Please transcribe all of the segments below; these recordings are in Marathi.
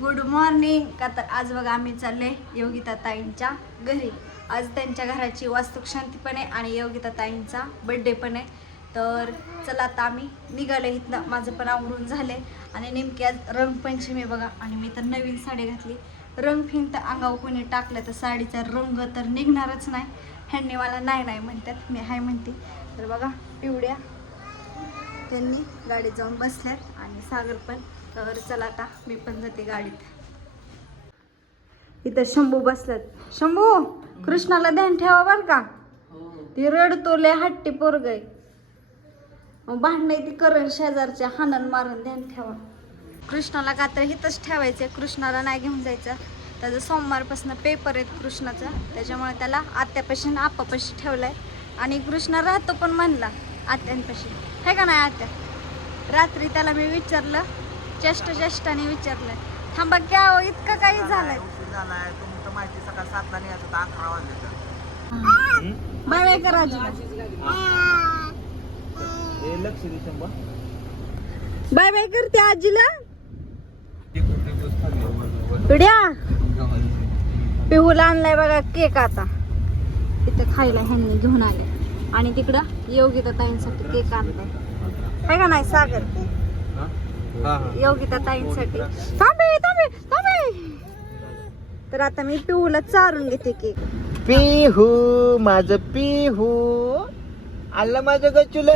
गुड मॉर्निंग का तर आज बघा आम्ही चालले योगिता ताईंच्या घरी. आज त्यांच्या घराची वास्तुकशांती पण आहे आणि योगिता ताईंचा बड्डे पण आहे. तर चला आता आम्ही निघालो इथनं. माझं पण आवरून झाले आणि नेमकी आज रंगपंचमी बघा. आणि मी तर नवीन साडी घातली. रंग फिंग तर अंगावर कोणी टाकलं तर साडीचा रंग तर निघणारच नाही. ह्यांनी मला नाही नाही म्हणतात. मी हाय म्हणते. तर बघा पिवड्या त्यांनी गाडीत जाऊन बसल्यात. आणि सागर पण तर चला आता मी पण जाते गाडीत. इथं शंभू बसल्यात शंभू कृष्णाला ध्यान ठेवा बर का? ती रडतो लय हट्टी पोरग भांडणं ती करण शेजारच्या हाणन मारण ध्यान ठेवा. कृष्णाला का तर इथंच ठेवायचं कृष्णाला नाही घेऊन जायचं. त्याचं सोमवारपासून पेपर आहेत कृष्णाचा त्याच्यामुळे त्याला आत्यापाशी आपापाशी ठेवलाय. आणि कृष्ण राहतो पण म्हणला आत्यांपाशी. आहे का नाही आत्या? रात्री त्याला मी विचारलं चेष्ट चेष्टाने विचारलं थांबा क्या हो, इतकं काही झालंय. उशीर झालाय तुमचं माहिती सकाळ सातला निघायचं तर अकरा वाजले बाय बाय करा आजीला. हे लक्ष दे शंभर बाय बाय करते आजीला. पिढ्या. पिहूला आणलाय बघा केक आता. इथं खायला ह्यांनी घेऊन आले. आणि तिकडं योगिता ताईंसाठी केक आणलाय. आहे का नाही सागर? योगिता ताईंसाठी. थांबे थांबे थांबे. तर आता मी पिहूला चारून घेते केक. पिहू माझ पिहू. आलं माझं गचुल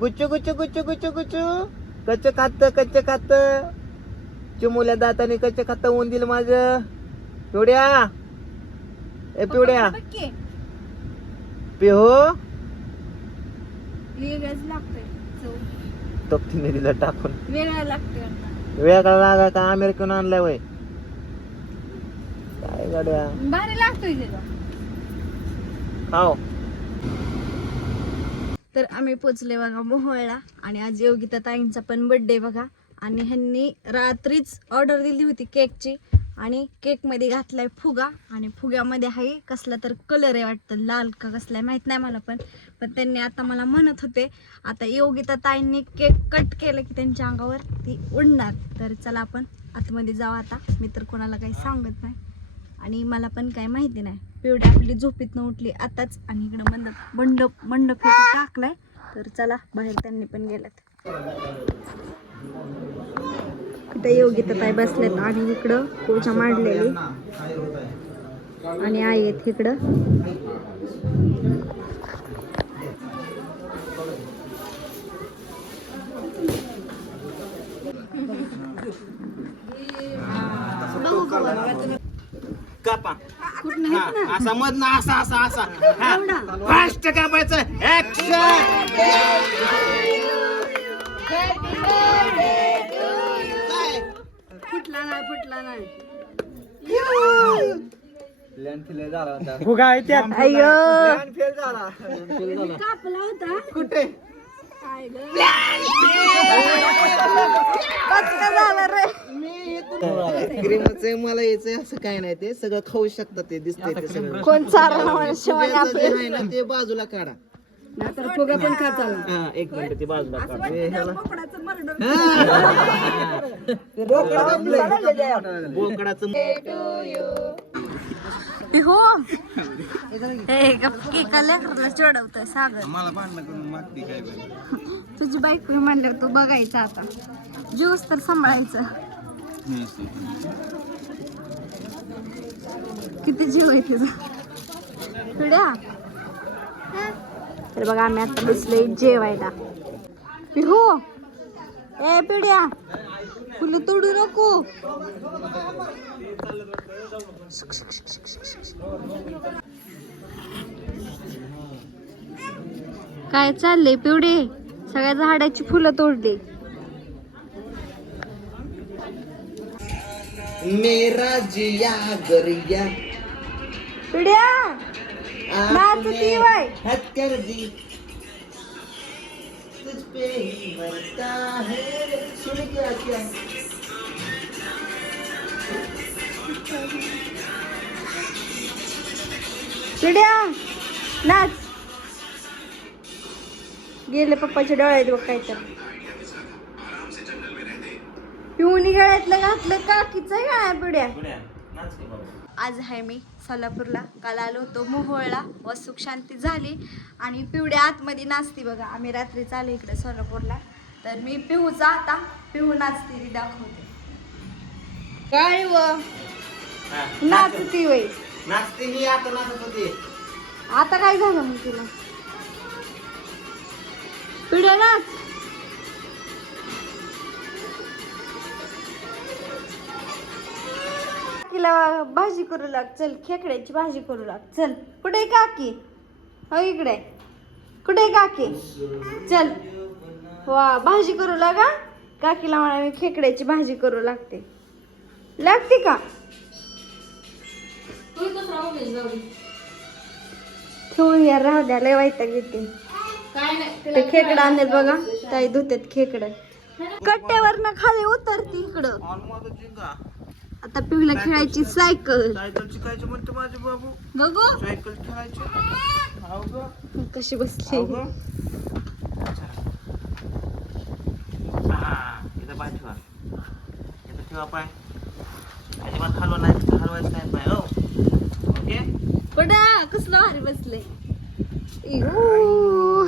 गुच्चू गुच्चू गुच्चू गुच्चू गुच्चू. कच्च खात कच्च खात. चिमुल्या दाताने कच्च खात ऊन दिलं माझ. पिवड्या. ए पिवड्या. पिहू. लागतंय. तपतीने दिलं टाकून. वेगळं लागा का अमेरिकन आणलाय वय? काय गाड्या? भारी लागतोय खाओ. तर आम्ही पोचले बघा मोहोळला आणि आज योगिता ताईंचा पण बर्थडे बघा. आणि ह्यांनी रात्रीच ऑर्डर दिली होती केकची आणि केकमध्ये घातलाय फुगा. आणि फुग्यामध्ये आहे कसला तर कलर आहे वाटतं. लाल का कसला आहे माहीत नाही मला पण. पण त्यांनी आता मला म्हणत होते आता योगिता ताईंनी केक कट केलं की त्यांच्या अंगावर ती उडणार. तर चला आपण आतमध्ये जाऊ आता. मी तर कोणाला काही सांगत नाही. आणि मला पण काही माहिती नाही. पिवडी आपली झोपीतनं उठली आताच. आणि इकडं मंडप मंडप मंडप टाकलाय. तर चला बाहेर त्यांनी पण गेल्यात इथं योगिता ताई बसल्यात आणि इकडं पूजा मांडलेली आणि आई आहेत इकडं कापा कुठं आहेत ना असा मधनं असा असा असा फास्ट कापायचं ऍक्शन फुटला नाही फुटला नाही. फुगा आहे त्यात अय्यो. फेल झाला. कापला होता. कुठे? झाला क्रीमच मला यायचं असं काय नाही ते. सगळं खाऊ शकतात ते दिसतंय ते सगळं. कोण चारा शिवाय जे आहे ना ते बाजूला काढा. नाहीतर फुगा पण खा चालला हा एक मिनिट ते बाजूला काढा. हे ह्याला- हो. हे केका लेकराला चिडवतोय सागर. मला भांडणं करून मागते काय तुझी बायको म्हणल्यावर तू बघायचं आता. ज्यूस तर सांभाळायचं. किती जीव आहे तुझा पिढ्या? तर बघा आम्ही आता बसलोय जेवायला. पिहू? ए पिढ्या. फुलं तोडू नको. काय चाललंय पिवडे? सगळ्या झाडाची फुलं तोडली. मेरा जिया गरिया. पिढ्या नाचती बाय. दी तुझ पे ही मरता है सुन क्या क्या? पिढ्या नाच. गेले पप्पाच्या डोळ्यात बघ काय तर. पिऊनी गळ्यातलं घातलं काकीचं आहे का पिढ्या. आज आहे मी. सोलापूरला. काल आलो होतो मोहोळला. व सुख शांती झाली. आणि पिवड्या आतमध्ये नाचती बघा. आम्ही रात्री चालू इकडे सोलापूरला. तर मी पिहूचा आता. पिहू नाचती ती दाखवते. काय व? नाच. नाचती वय नाचते ही आता नाचत होती. आता काय झालं मग तुला? पिढ्या नाच. काकीला भाजी करू लाग चल खेकड्याची भाजी करू लाग. चल कुठे काकी? हो इकडे. कुठे काकी? चल. वा भाजी करू लागा. काकीला म्हणा मी खेकड्याची भाजी करू लागते. लागते का? ठेवून या राहू द्या लय वाईट घेते ते खेकडं आणलेत बघा ताई धुत्यात खेकडं. कट्ट्यावर ना. खाली उतरते इकडं. आता पिवला खेळायची सायकल सायकल शिकायची म्हणते माझे बाबू? बघू. सायकल खेळायची. हाव ग. कशी बसली. हाव ग. हा, इथं पाय ठेवा. इथं ठेवा पाय. अजिबात हलवा नाही हलवायचं नाही पाय हो. ओके? पडा कसलं भारी बसले इऊ.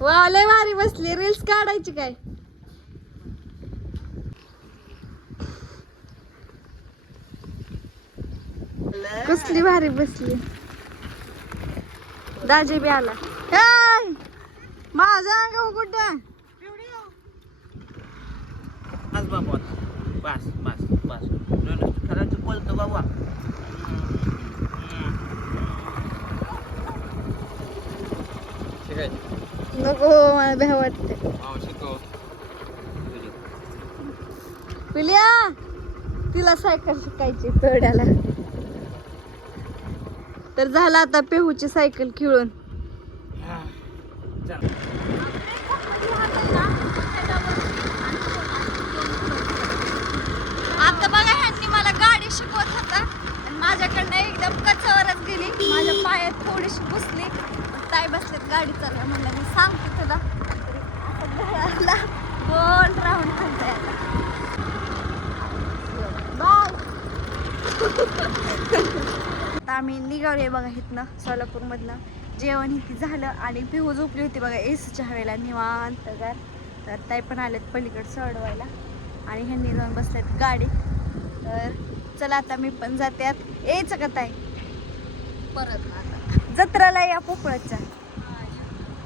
वा लय भारी बसली. रील्स काढायची काय? कसली भारी बसली. दाजे बी आला. माझा अंग कुठं बस बाबा बस बस बस. खरंच बोलतो बाबा. नको मला भ्या वाटते पिल्या तिला सायकल शिकायची चढ्याला. तर झाला आता पेहूची सायकल खेळून. आता बघा ह्यांनी मला गाडी शिकवत होता. आणि माझ्याकडनं एकदम कचावरच गेली. माझ्या पायात थोडीशी घुसली. ताई बसलेत गाडी चालवा म्हणलं मी सांगते तुला तरी असं घराला गोल राहून थांबताय आता आता आम्ही निघालोय बघा इथनं सोलापूरमधनं. जेवण इथे झालं आणि पिहू झोपली होती बघा एसीच्या हवेला निवांत गार तर ताई पण आलेत पलीकडे चढवायला आणि ह्यांनी जाऊन बसलेत गाडीत. तर चला आता मी पण जात्यात यायचं का ताई? परत आता. जत्राला या पोपळाच्या.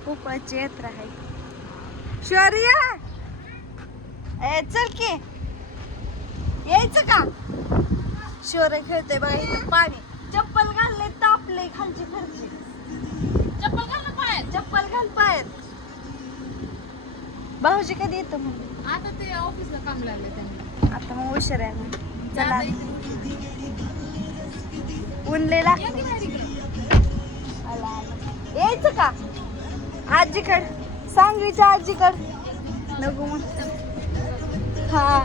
पोपळाची यात्रा आहे. शौर्य! ए चल की. यायचं का? शोर खेळतोय बघा इथं पाणी. चप्पल घालले तापले खालची खालची. चप्पल घाल पायात चप्पल घाल पायात भाऊजी कधी येतो मग? आता ते ऑफिसला काम लागले त्यांनी. आता मग उशीर आहे मग चला. उनले या लागते की तिकडं? आला, आला. यायचं का? आजीकड. सांगलीच्या आजीकड. नको मग. हा.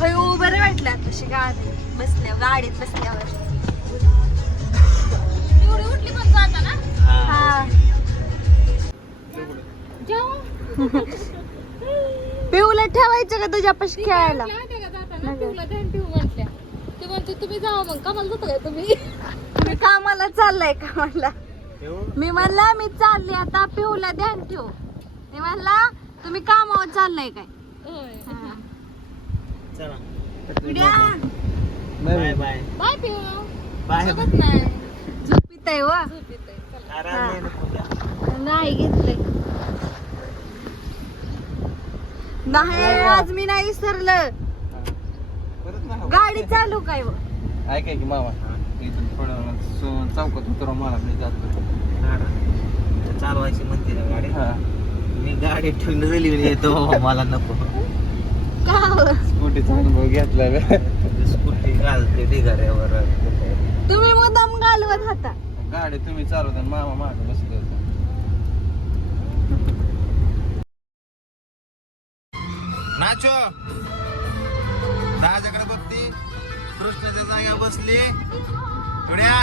होय बरं वाटलं आता तशी गाडी. बसल्यावर गाडीत बसल्यावर. पिऊला ठेवायचं का तुझ्यापाशी खेळायला? माहितीये का जाताना? नाही. पिऊला ध्यान ठेवू म्हटल्या. ते म्हणते तुम्ही जावा मग कामाला जाता काय तुम्ही? मी कामाला चाललंय कामाला. मी म्हणला मी चालले आता पिऊला ध्यान ठेव. मी म्हणला तुम्ही कामावर चाललंय काय? Bye bye. बाय पिऊ. बाय. आहे व. नाही घेतलंय. नाही आज मी नाही विसरलं. गाडी चालू काय व? ऐकाय की मामा. इथून थोडं सो- चौकात उतरा मला मी जातो. गाडी चालवायची म्हणते ना गाडी. हा. मी गाडी ठेवून रेल्वे येतो बाबा, मला नको. का व? स्कूटीचा अनुभव घेतला. स्कूटी घालते ढिगाऱ्यावर तुम्ही मुद्दाम घालवत होता. गाडी तुम्ही चालवता आणि मामा मागे बसले होते. नाचो. राजाकडे बघते. कृष्णाच्या जागा बसली. पुढ्या